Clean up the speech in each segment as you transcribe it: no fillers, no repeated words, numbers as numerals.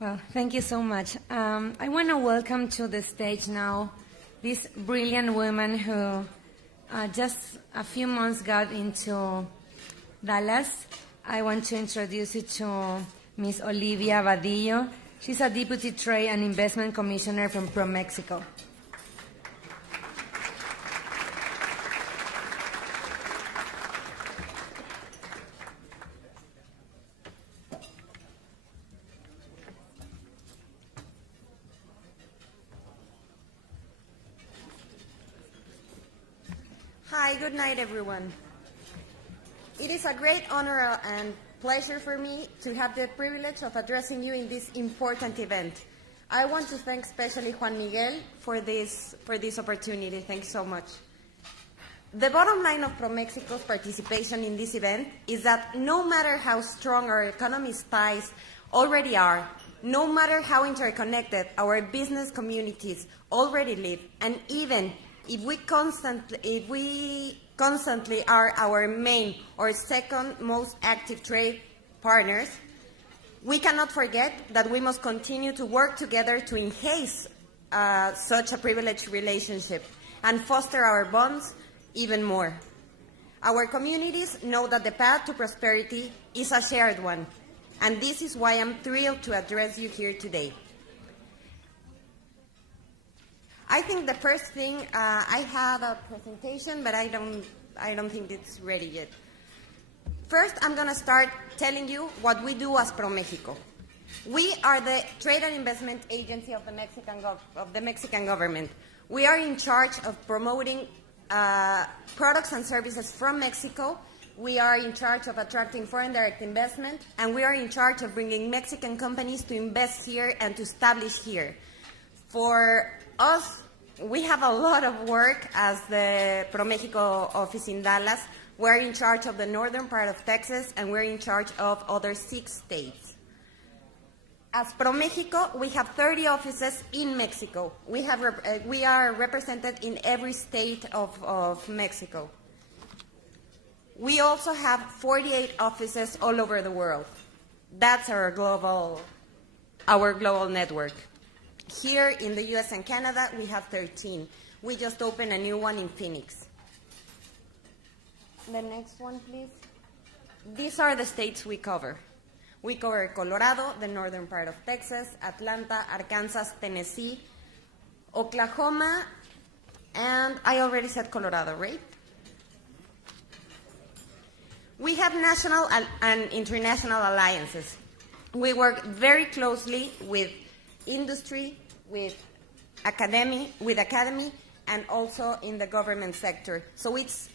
Well, thank you so much. I want to welcome to the stage now this brilliant woman who just a few months got into Dallas. I want to introduce you to Miss Olivia Vadillo. She's a Deputy Trade and Investment Commissioner from Promexico. Hi, good night, everyone. It is a great honor and pleasure for me to have the privilege of addressing you in this important event. I want to thank especially Juan Miguel for this opportunity. Thanks so much. The bottom line of Promexico's participation in this event is that no matter how strong our economy's ties already are, no matter how interconnected our business communities already live, and even if we constantly are our main or second most active trade partners, we cannot forget that we must continue to work together to enhance such a privileged relationship and foster our bonds even more. Our communities know that the path to prosperity is a shared one, and this is why I'm thrilled to address you here today. I think the first thing, I have a presentation, but I don't think it's ready yet. First, I'm going to start telling you what we do as ProMexico. We are the trade and investment agency of the Mexican government. We are in charge of promoting products and services from Mexico. We are in charge of attracting foreign direct investment, and we are in charge of bringing Mexican companies to invest here and to establish here. For us, we have a lot of work as the ProMexico office in Dallas. We're in charge of the northern part of Texas, and we're in charge of other 6 states. As ProMexico, we have 30 offices in Mexico. We are represented in every state of Mexico. We also have 48 offices all over the world. That's our global network. Here in the US and Canada, we have 13. We just opened a new one in Phoenix. The next one, please. These are the states we cover. We cover Colorado, the northern part of Texas, Atlanta, Arkansas, Tennessee, Oklahoma, and I already said Colorado, right? We have national and international alliances. We work very closely with industry, with academy, and also in the government sector. So it's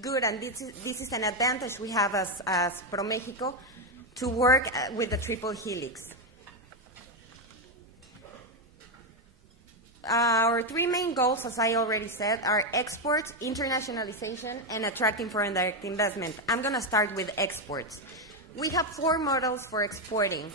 good, and this is an advantage we have as ProMexico to work with the triple helix. Our 3 main goals, as I already said, are exports, internationalization, and attracting foreign direct investment. I'm going to start with exports. We have 4 models for exporting.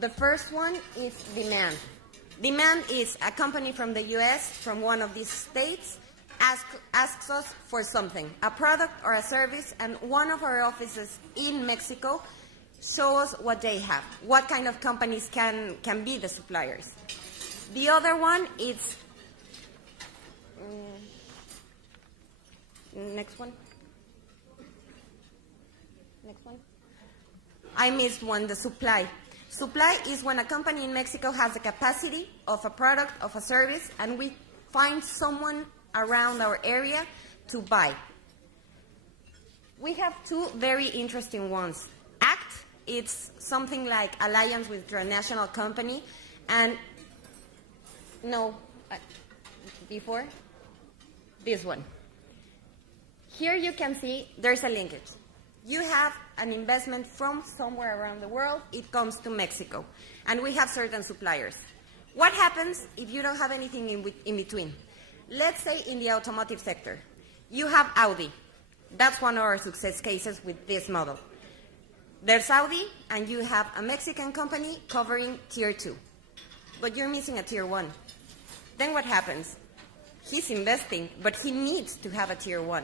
The first one is demand. Demand is a company from the US, from one of these states, asks us for something, a product or a service, and one of our offices in Mexico show us what they have, what kind of companies can be the suppliers. The other one is, next one. I missed one, the supply. Supply is when a company in Mexico has the capacity of a product, of a service, and we find someone around our area to buy. We have 2 very interesting ones. ACT, it's something like alliance with a national company, and before, this one. Here you can see there's a linkage. You have an investment from somewhere around the world, it comes to Mexico, and we have certain suppliers. What happens if you don't have anything in between? Let's say in the automotive sector, you have Audi. That's one of our success cases with this model. There's Audi, and you have a Mexican company covering tier 2, but you're missing a tier 1. Then what happens? He's investing, but he needs to have a tier 1.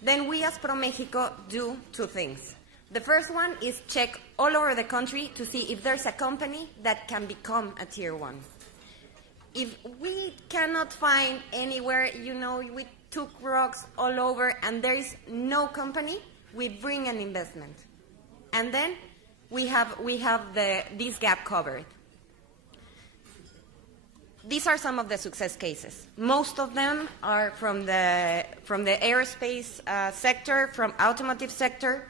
Then we as ProMexico do 2 things. The first one is check all over the country to see if there's a company that can become a tier 1. If we cannot find anywhere, we took rocks all over and there is no company, we bring an investment. And then we have this gap covered. These are some of the success cases. Most of them are from the aerospace sector, from automotive sector.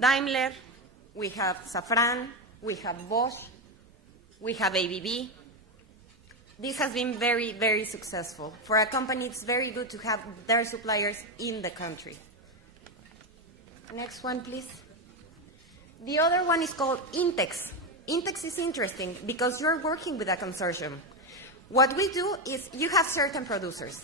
Daimler, we have Safran, we have Bosch, we have ABB. This has been very, very successful. For a company, it's very good to have their suppliers in the country. Next one, please. The other one is called Intex. Intex is interesting because you're working with a consortium. What we do is you have certain producers.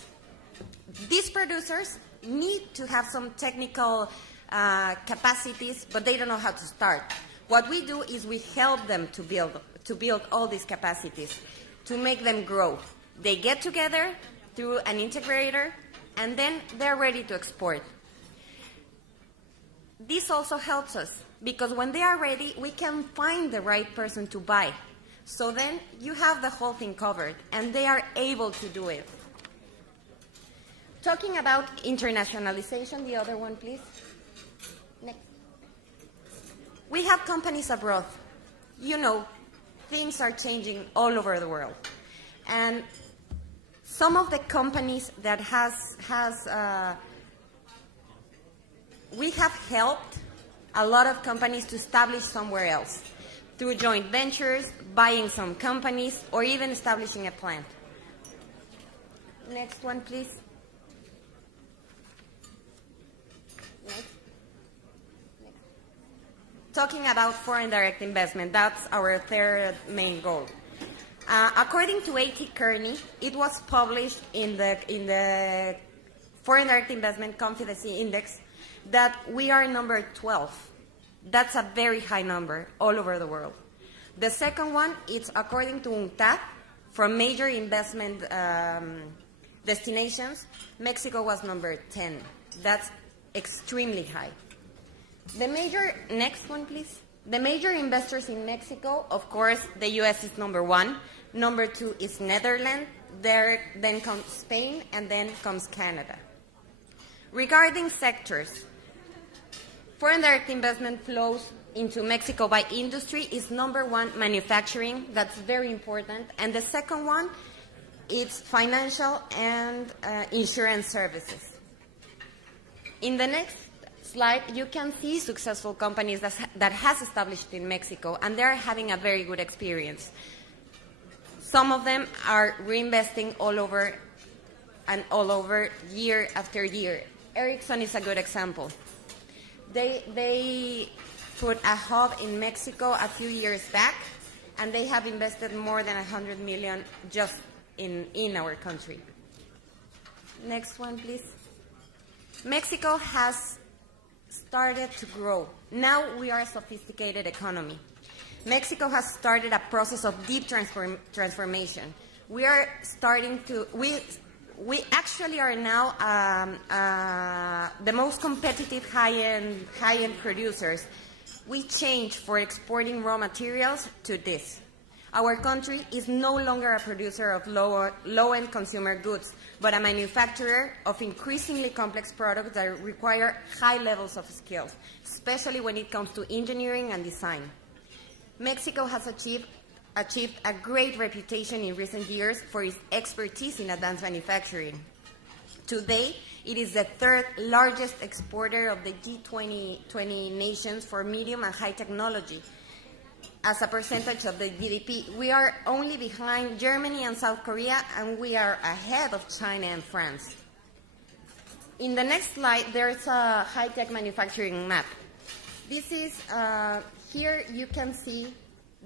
These producers need to have some technical capacities, but they don't know how to start. What we do is we help them to build all these capacities, to make them grow. They get together through an integrator, and then they're ready to export. This also helps us, because when they are ready, we can find the right person to buy. So then you have the whole thing covered, and they are able to do it. Talking about internationalization, the other one, please. Next. We have companies abroad. Things are changing all over the world. And some of the companies that we have helped a lot of companies to establish somewhere else through joint ventures, buying some companies, or even establishing a plant. Next one, please. Next. Talking about foreign direct investment, that's our third main goal. According to A.T. Kearney, it was published in the Foreign Direct Investment Confidence Index that we are number 12. That's a very high number all over the world. The second one, it's according to UNCTAD, from major investment destinations, Mexico was number 10. That's extremely high. Next one, please. The major investors in Mexico, of course, the U.S. is number 1. Number 2 is Netherlands. Then comes Spain, and then comes Canada. Regarding sectors, foreign direct investment flows into Mexico by industry is number 1, manufacturing. That's very important. And the second one, it's financial and insurance services. In the next slide, you can see successful companies that has established in Mexico, and they're having a very good experience. Some of them are reinvesting all over year after year. Ericsson is a good example. They put a hub in Mexico a few years back, and they have invested more than $100 million just in our country. Next one, please. Mexico has started to grow. Now we are a sophisticated economy. Mexico has started a process of deep transformation. We are starting to, we actually are now the most competitive high-end producers. We changed for exporting raw materials to this. Our country is no longer a producer of low-end consumer goods, but a manufacturer of increasingly complex products that require high levels of skills, especially when it comes to engineering and design. Mexico has achieved a great reputation in recent years for its expertise in advanced manufacturing. Today, it is the third largest exporter of the G20 nations for medium and high technology. As a percentage of the GDP, we are only behind Germany and South Korea, and we are ahead of China and France. In the next slide, there's a high-tech manufacturing map. This is, here you can see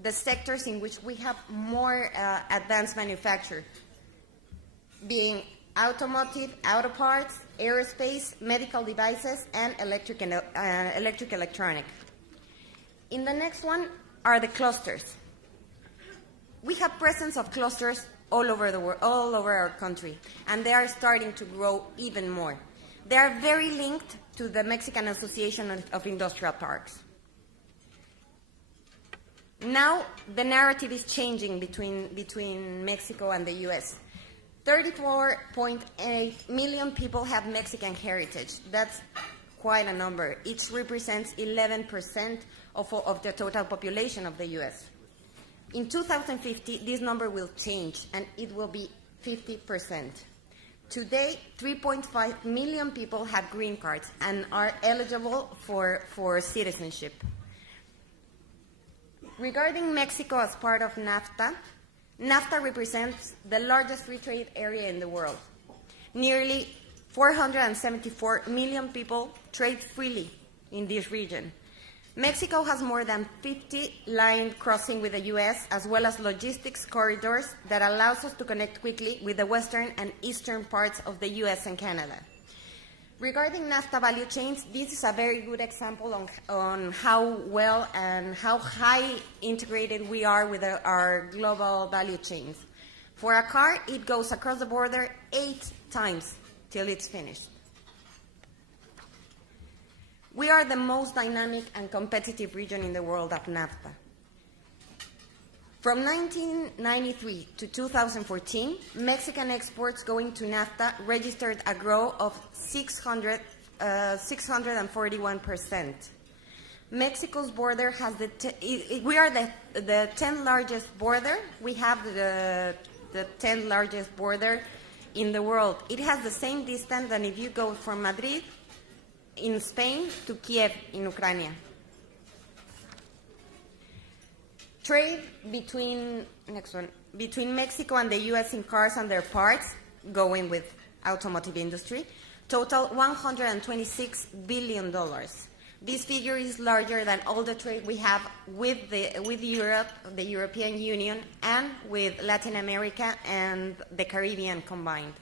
the sectors in which we have more advanced manufacture, being automotive, auto parts, aerospace, medical devices, and electronic. In the next one are the clusters. We have presence of clusters all over the world, all over our country, and they are starting to grow even more. They are very linked to the Mexican Association of Industrial Parks. Now, the narrative is changing between Mexico and the U.S. 34.8 million people have Mexican heritage. That's quite a number. Each represents 11% of the total population of the U.S. In 2050, this number will change, and it will be 50%. Today, 3.5 million people have green cards and are eligible for citizenship. Regarding Mexico as part of NAFTA, NAFTA represents the largest free trade area in the world. Nearly 474 million people trade freely in this region. Mexico has more than 50 line crossing with the U.S., as well as logistics corridors that allows us to connect quickly with the western and eastern parts of the U.S. and Canada. Regarding NAFTA value chains, this is a very good example on how well and how high integrated we are with our global value chains. For a car, it goes across the border 8 times till it's finished. We are the most dynamic and competitive region in the world of NAFTA. From 1993 to 2014, Mexican exports going to NAFTA registered a growth of 641%. Mexico's border has we are the 10th largest border. We have the 10th largest border in the world. It has the same distance than if you go from Madrid in Spain to Kiev in Ukraine. Trade between Mexico and the U.S. in cars and their parts, going with automotive industry, total $126 billion. This figure is larger than all the trade we have with Europe, the European Union, and with Latin America and the Caribbean combined.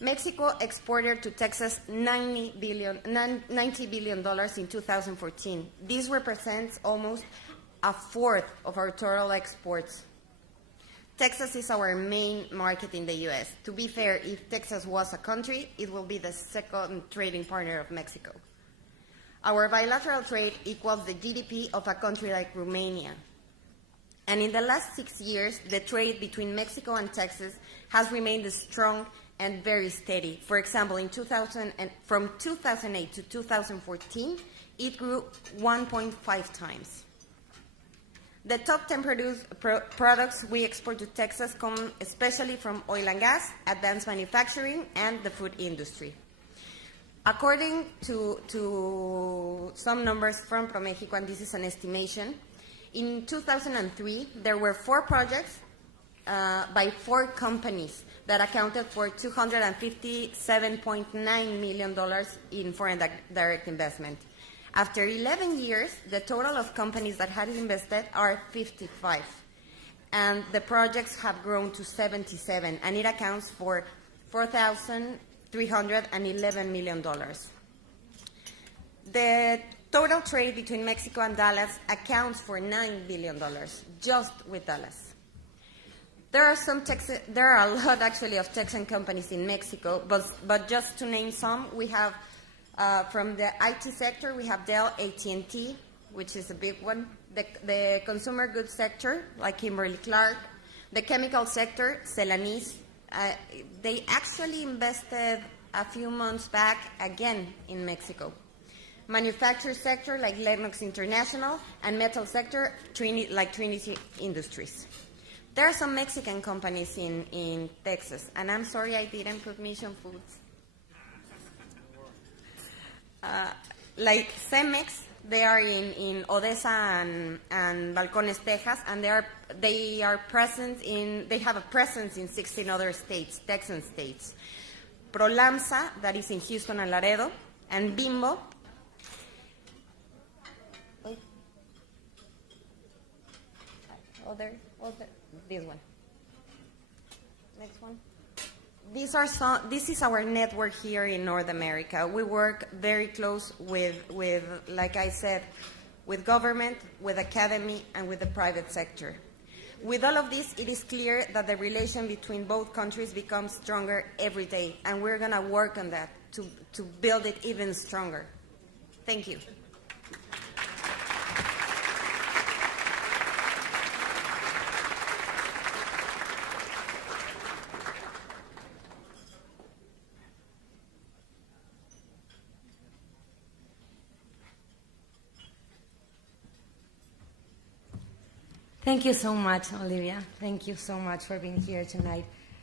Mexico exported to Texas $90 billion in 2014. This represents almost a fourth of our total exports. Texas is our main market in the U.S. To be fair, if Texas was a country, it will be the second trading partner of Mexico. Our bilateral trade equals the GDP of a country like Romania. And in the last 6 years, the trade between Mexico and Texas has remained strong and very steady. For example, from 2008 to 2014, it grew 1.5 times. The top 10 products we export to Texas come especially from oil and gas, advanced manufacturing, and the food industry. According to some numbers from Promexico, and this is an estimation, in 2003, there were 4 projects by 4 companies that accounted for $257.9 million in foreign direct investment. After 11 years, the total of companies that had invested are 55, and the projects have grown to 77, and it accounts for $4,311 million. The total trade between Mexico and Dallas accounts for $9 billion, just with Dallas. There are a lot actually of Texan companies in Mexico, but just to name some, we have from the IT sector, we have Dell, AT&T, which is a big one. The consumer goods sector, like Kimberly-Clark. The chemical sector, Celanese. They actually invested a few months back again in Mexico. Manufacturing sector, like Lennox International. And metal sector, like Trinity Industries. There are some Mexican companies in Texas, and I'm sorry I didn't put Mission Foods. Like Cemex, they are in Odessa and Balcones, Texas, and they have a presence in 16 other states, Texan states. Prolamsa, that is in Houston and Laredo, and Bimbo. This one. Next one. This is our network here in North America. We work very close with, like I said, with government, with academy, and with the private sector. With all of this, it is clear that the relation between both countries becomes stronger every day, and we're going to work on that to build it even stronger. Thank you. Thank you so much, Olivia. Thank you so much for being here tonight.